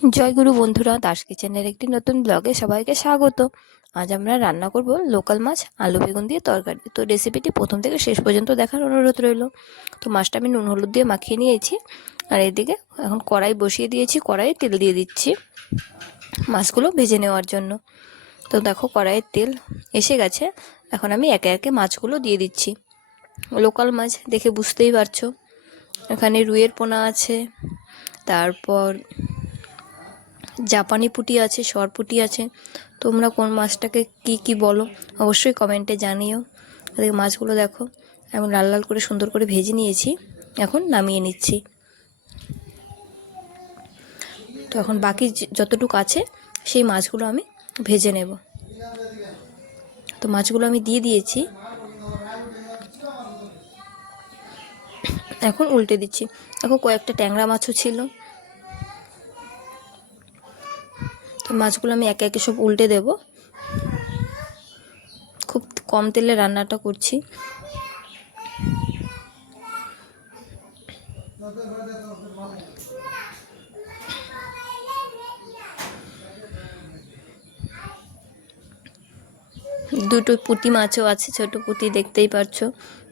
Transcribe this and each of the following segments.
জয়গুরু বন্ধুরা, দাস কিচেনের একটি নতুন ব্লগে সবাইকে স্বাগত। আজ আমরা রান্না করব লোকাল মাছ, আলু বেগুন দিয়ে তরকারি। তো রেসিপিটি প্রথম থেকে শেষ পর্যন্ত দেখার অনুরোধ রইল। তো মাছটা আমি নুন হলুদ দিয়ে মাখিয়ে নিয়েছি। আর এদিকে এখন কড়াই বসিয়ে দিয়েছি, কড়াইয়ে তেল দিয়ে দিচ্ছি মাছগুলো ভেজে নেওয়ার জন্য। তো দেখো কড়াইয়ের তেল এসে গেছে। এখন আমি একে একে মাছগুলো দিয়ে দিচ্ছি। লোকাল মাছ দেখে বুঝতেই পারছ। এখানে রুইয়ের পোনা আছে, তারপর জাপানি পুঁটি আছে সরপুটি আছে। তোমরা কোন মাছটাকে কি কি বলো, অবশ্যই কমেন্টে জানিও। এদিকে মাছগুলো দেখো, আমি লাল লাল করে সুন্দর করে ভেজে নিয়েছি, এখন নামিয়ে নিচ্ছি। তো এখন বাকি যতটুকু আছে, সেই মাছগুলো আমি ভেজে নেব। তো মাছগুলো আমি দিয়ে দিয়েছি। এখন উল্টে দিচ্ছি। এখন কয়েকটা ট্যাংরা মাছও ছিল। তো মাছগুলো আমি একে একে সব উল্টে দেব। খুব কম তেলে রান্নাটা করছি। দুটো পুঁটি মাছও আছে, ছোট পুঁটি দেখতেই পারছ।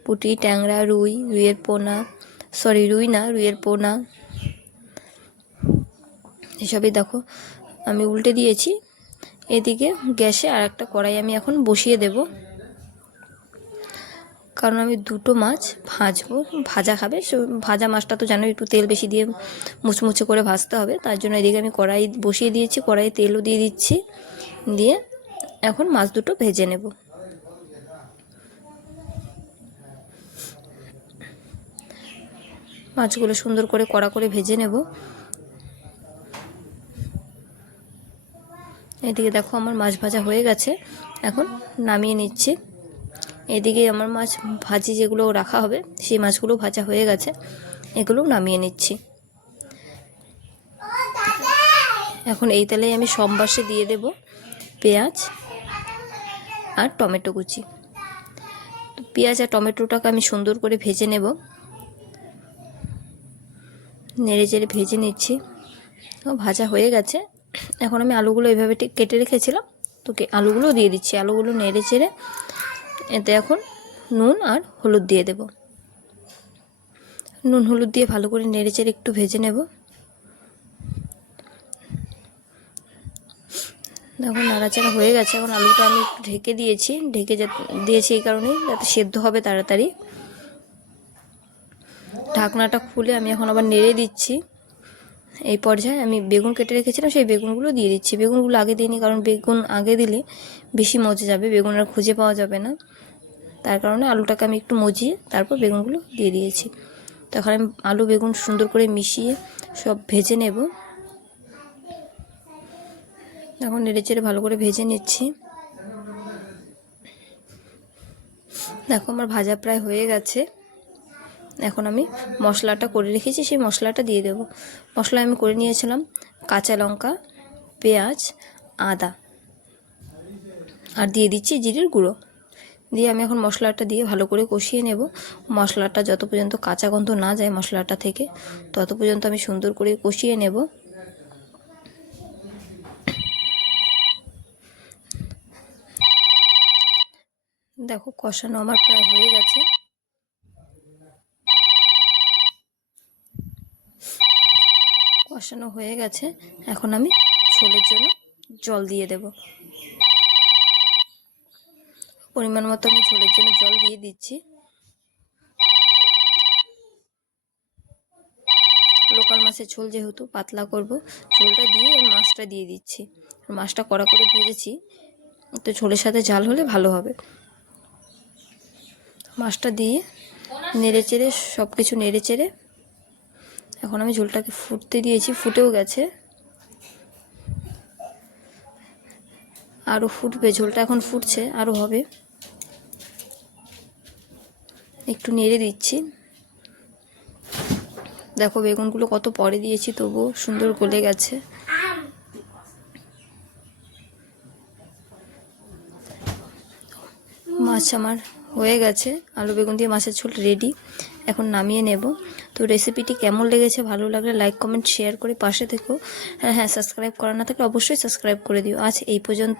পুঁটি, ট্যাংরা, রুই, রুইয়ের পোনা। সরি রুই না, রুইয়ের পোনা। এসবই দেখো। আমি উল্টে দিয়েছি। এদিকে গ্যাসে আর একটা কড়াই আমি এখন বসিয়ে দেব। কারণ আমি দুটো মাছ ভাজবো। ভাজা খাবে। সো ভাজা মাছটা তো জানো একটু তেল বেশি দিয়ে মুচমুচে করে ভাজতে হবে। তার জন্য এদিকে আমি কড়াই বসিয়ে দিয়েছি কড়াই তেলও দিয়ে দিচ্ছি। দিয়ে এখন মাছ দুটো ভেজে নেব। মাছগুলো সুন্দর করে কড়া করে ভেজে নেব। এদিকে দেখো আমার মাছ ভাজা হয়ে গেছে। এখন নামিয়ে নিচ্ছি। এদিকে আমার মাছ ভাজি যেগুলো রাখা হবে, সেই মাছগুলো ভাজা হয়ে গেছে। এগুলো নামিয়ে নিচ্ছি। এখন এই তেলেই আমি সম্বাসে দিয়ে দেব পেঁয়াজ আর টমেটো কুচি। পেঁয়াজ আর টমেটোটাকে আমি সুন্দর করে ভেজে নেব। নেড়ে চেড়ে ভেজে নিচ্ছি। ভাজা হয়ে গেছে। এখন আমি আলুগুলো ঠিক কেটে রেখেছিলাম। তো আলুগুলো দিয়ে দিচ্ছি। আলুগুলো নেড়ে চেড়ে এতে এখন নুন আর হলুদ দিয়ে দেব। নুন হলুদ দিয়ে ভালো করে নেড়ে চেড়ে একটু ভেজে নেব। এখন নাড়াচাড়া হয়ে গেছে। এখন আলুটা আমি ঢেকে দিয়েছি। ঢেকে দিয়েছি এই কারণেই যাতে সেদ্ধ হবে তাড়াতাড়ি। ঢাকনাটা খুলে আমি এখন আবার নেড়ে দিচ্ছি। এই পর্যায়ে আমি বেগুন কেটে রেখেছিলাম, সেই বেগুনগুলো দিয়ে দিচ্ছি। বেগুনগুলো আগে দিইনি, কারণ বেগুন আগে দিলে বেশি মজে যাবে, বেগুন আর খুঁজে পাওয়া যাবে না। তার কারণে আলুটাকে আমি একটু মজিয়ে তারপর বেগুনগুলো দিয়ে দিয়েছি। তো এখন আমি আলু, বেগুন সুন্দর করে মিশিয়ে সব ভেজে নেব। এখন নেড়ে চেড়ে ভালো করে ভেজে নিচ্ছি। দেখো আমার ভাজা প্রায় হয়ে গেছে। এখন আমি মশলাটা করে রেখেছি, সেই মশলাটা দিয়ে দেব। মশলা আমি করে নিয়েছিলাম কাঁচা লঙ্কা, পেঁয়াজ, আদা। আর দিয়ে দিচ্ছি জিরের গুঁড়ো। দিয়ে আমি এখন মশলাটা দিয়ে ভালো করে কষিয়ে নেব। মশলাটা যত পর্যন্ত কাঁচা গন্ধ না যায় মশলাটা থেকে, তত পর্যন্ত আমি সুন্দর করে কষিয়ে নেব। দেখো কষানো আমার প্রায় হয়ে গেছে। কষানো হয়ে গেছে, এখন আমি ছোলের জন্য জল দিয়ে দেব। পরিমাণ মতো আমি ঝোলের জন্য জল দিয়ে দিচ্ছি। লোকাল মাছের ঝোল যেহেতু পাতলা করব, ঝোলটা দিয়ে মাছটা দিয়ে দিচ্ছি। মাছটা কড়া করে ভেজেছি, তো ঝোলের সাথে ঝাল হলে ভালো হবে। মাছটা দিয়ে নেড়ে চেড়ে সব কিছু নেড়ে চেড়ে এখন আমি ঝোলটাকে ফুটতে দিয়েছি, ফুটেও গেছে। আরও ফুটবে, ঝোলটা এখন ফুটছে আরও হবে। একটু নেড়ে দিচ্ছি। দেখো বেগুনগুলো কত পরে দিয়েছি, তবুও সুন্দর গলে গেছে। মাছ আমার হয়ে গেছে। আলু, বেগুন দিয়ে মাছের ঝোল রেডি এখন নামিয়ে নেব। তো রেসিপিটি কেমন লেগেছে, ভালো লাগলে লাইক কমেন্ট শেয়ার করে পাশে থেকেও হ্যাঁ হ্যাঁ সাবস্ক্রাইব করা না থাকলে অবশ্যই সাবস্ক্রাইব করে দিও। আজ এই পর্যন্ত।